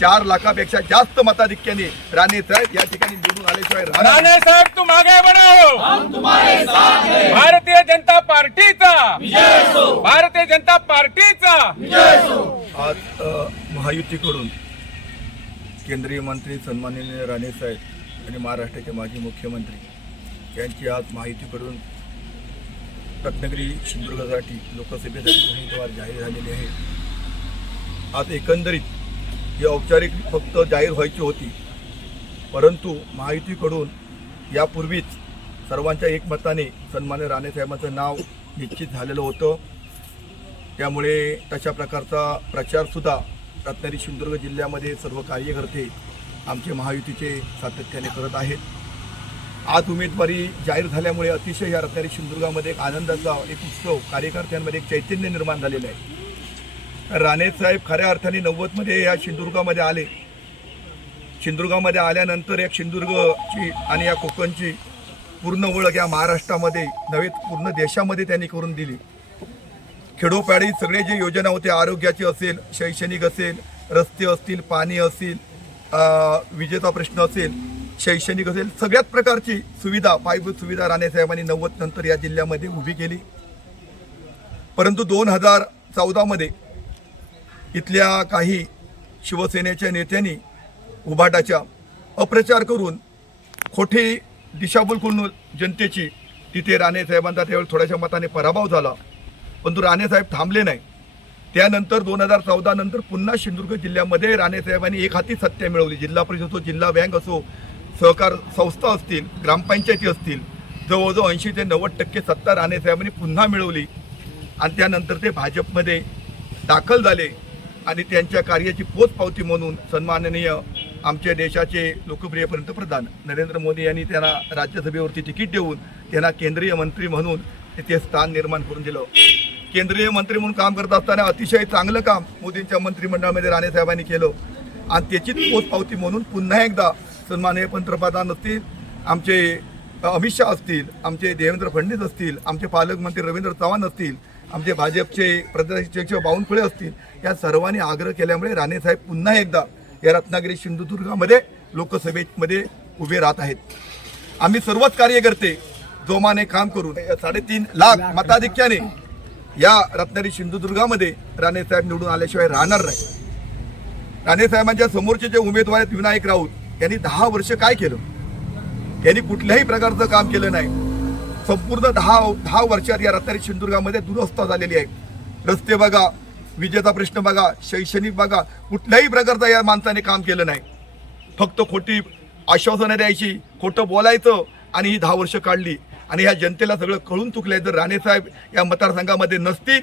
4 लाखापेक्षा जास्त मताधिक्याने राणे साहेब या ठिकाणी निवडून आल्याशिवाय राहणार राणे साहेब तुम आगे बढ़ो, हम तुम्हारे साथ हैं। भारतीय जनता पार्टीचा विजय असो, भारतीय जनता पार्टीचा विजय असो। आज महायुतीकडून केंद्रीय मंत्री सन्माननीय राणे साहेब आणि महाराष्ट्राचे माजी मुख्यमंत्री यांची आज महायुतीकडून रत्नागिरी सिंधुदुर्गसाठी लोकसभेसाठी उमेदवार जाहीर झालेले आहे। आज एकंदरीत ही औपचारिक फक्त जाहीर व्हायची होती, परंतु महायुतीकडून यापूर्वीच सर्वांच्या एकमताने सन्माननीय राणे साहेबांचं नाव निश्चित झालेलं होतं। त्यामुळे तशा प्रकारचा प्रचारसुद्धा रत्नागिरी सिंधुदुर्ग जिल्ह्यामध्ये सर्व कार्यकर्ते आमचे महायुतीचे सातत्याने करत आहेत। आज उमेदवारी जाहीर झाल्यामुळे अतिशय या रत्नागिरी सिंधुदुर्गामध्ये एक आनंदाचा एक उत्सव, कार्यकर्त्यांमध्ये एक चैतन्य निर्माण झालेलं आहे। राणे साहेब खऱ्या अर्थाने 90मध्ये या सिंधुदुर्गामध्ये आले। सिंधुदुर्गामध्ये आल्यानंतर एक सिंधुदुर्गची आणि या कोकणची पूर्ण ओळख या महाराष्ट्रामध्ये नव्हे पूर्ण देशामध्ये त्यांनी करून दिली। खेडोपाडी सगळे जे योजना होते, आरोग्याची असेल, शैक्षणिक असेल, रस्ते असतील, पाणी असेल, विजेचा प्रश्न असेल, शैक्षणिक असेल, सगळ्याच प्रकारची सुविधा, पायाभूत सुविधा राणे साहेबांनी 90 नंतर या जिल्ह्यामध्ये उभी केली। परंतु 2014मध्ये इथल्या काही शिवसेनेच्या नेत्यांनी उभाटाच्या अप्रचार करून खोटी दिशाभूल करून जनतेची तिथे राणे साहेबांचा त्यावेळी थोड्याशा मताने पराभव झाला, परंतु राणे साहेब थांबले नाही। त्यानंतर 2014 नंतर पुन्हा सिंधुदुर्ग जिल्ह्यामध्ये राणे साहेबांनी एक हाती सत्ता मिळवली। जिल्हा परिषद असो, जिल्हा बँक असो, सहकार संस्था असतील, ग्रामपंचायती असतील, जवळजवळ 80 ते 90% सत्ता राणे साहेबांनी पुन्हा मिळवली आणि त्यानंतर ते भाजपमध्ये दाखल झाले आणि त्यांच्या कार्याची पोचपावती म्हणून सन्माननीय आमच्या देशाचे लोकप्रिय पंतप्रधान नरेंद्र मोदी यांनी त्यांना राज्यसभेवरती तिकीट देऊन त्यांना केंद्रीय मंत्री म्हणून ते स्थान निर्माण करून दिलं। केंद्रीय मंत्री म्हणून काम करत असताना अतिशय चांगलं काम मोदींच्या मंत्रिमंडळामध्ये राणे साहेबांनी केलं आणि त्याचीच पोचपावती म्हणून पुन्हा एकदा सन्माननीय पंतप्रधान असतील, आमचे अमित शहा असतील, आमचे देवेंद्र फडणवीस असतील, आमचे पालकमंत्री रवींद्र चव्हाण असतील, आमचे भाजपचे प्रदेशाध्यक्ष बावनकुळे असतील, या सर्वांनी आग्रह केल्यामुळे राणे साहेब पुन्हा एकदा या रत्नागिरी सिंधुदुर्गामध्ये लोकसभेमध्ये उभे राहत आहेत। आम्ही सर्वच कार्यकर्ते जोमाने काम करून 3.5 लाख मताधिक्याने या रत्नागिरी सिंधुदुर्गामध्ये राणे साहेब निवडून आल्याशिवाय राहणार नाही। राणे साहेबांच्या समोरचे जे उमेदवार आहेत विनायक राऊत यांनी 10 वर्ष काय केलं? यांनी कुठल्याही प्रकारचं काम केलं नाही। संपूर्ण 10 वर्षात या रत्नागिरी सिंधुदुर्गामध्ये दुरवस्था झालेली आहे। रस्ते बघा, विजेचा प्रश्न बघा, शैक्षणिक बघा, कुठल्याही प्रकारचं या माणसाने काम केलं नाही। फक्त खोटी आश्वासनं द्यायची, खोटं बोलायचं आणि ही 10 वर्ष काढली आणि ह्या जनतेला सगळं कळून चुकलंय। जर राणे साहेब या मतदारसंघामध्ये नसतील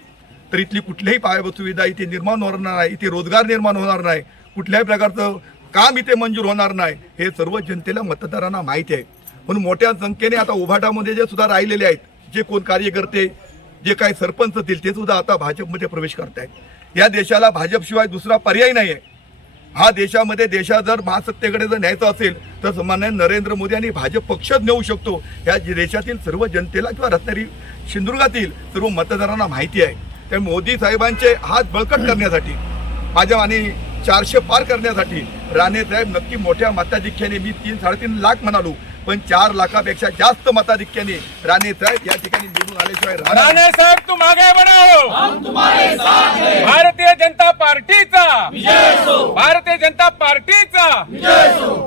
तर इथली कुठल्याही पायाभूत सुविधा इथे निर्माण होणार नाही, इथे रोजगार निर्माण होणार नाही, कुठल्याही प्रकारचं काम इथे मंजूर होणार नाही, हे सर्व जनतेला मतदारांना माहिती आहे। म्हणून मोठ्या संख्येने आता उभाटामध्ये जे सुद्धा राहिलेले आहेत, जे कोण कार्यकर्ते, जे काही सरपंच असतील, ते सुद्धा आता भाजपमध्ये प्रवेश करत आहेत। या देशाला भाजपशिवाय दुसरा पर्याय नाही आहे। हा देशामध्ये देशात जर महासत्तेकडे जर न्यायचं असेल तर सन्माननीय नरेंद्र मोदी आणि भाजप पक्षच नेऊ शकतो। या देशातील सर्व जनतेला किंवा रत्नागिरी सिंधुदुर्गातील सर्व मतदारांना माहिती आहे। त्यामुळे मोदी साहेबांचे हात बळकट करण्यासाठी, माझ्या आणि 400 पार करण्यासाठी राणे साहेब नक्की मोठ्या मताधिक्याने, मी 3-3.5 लाख म्हणालो, पण 4 लाखापेक्षा जास्त मताधिक्याने राणे साहेब या ठिकाणी निवडून आल्याशिवाय राहणार नाही। राणे साहेब तुम आगे बढ़ो, हम तुम्हारे साथ हैं। भारतीय जनता पार्टीचा विजय असो, भारतीय जनता पार्टीचा विजय असो।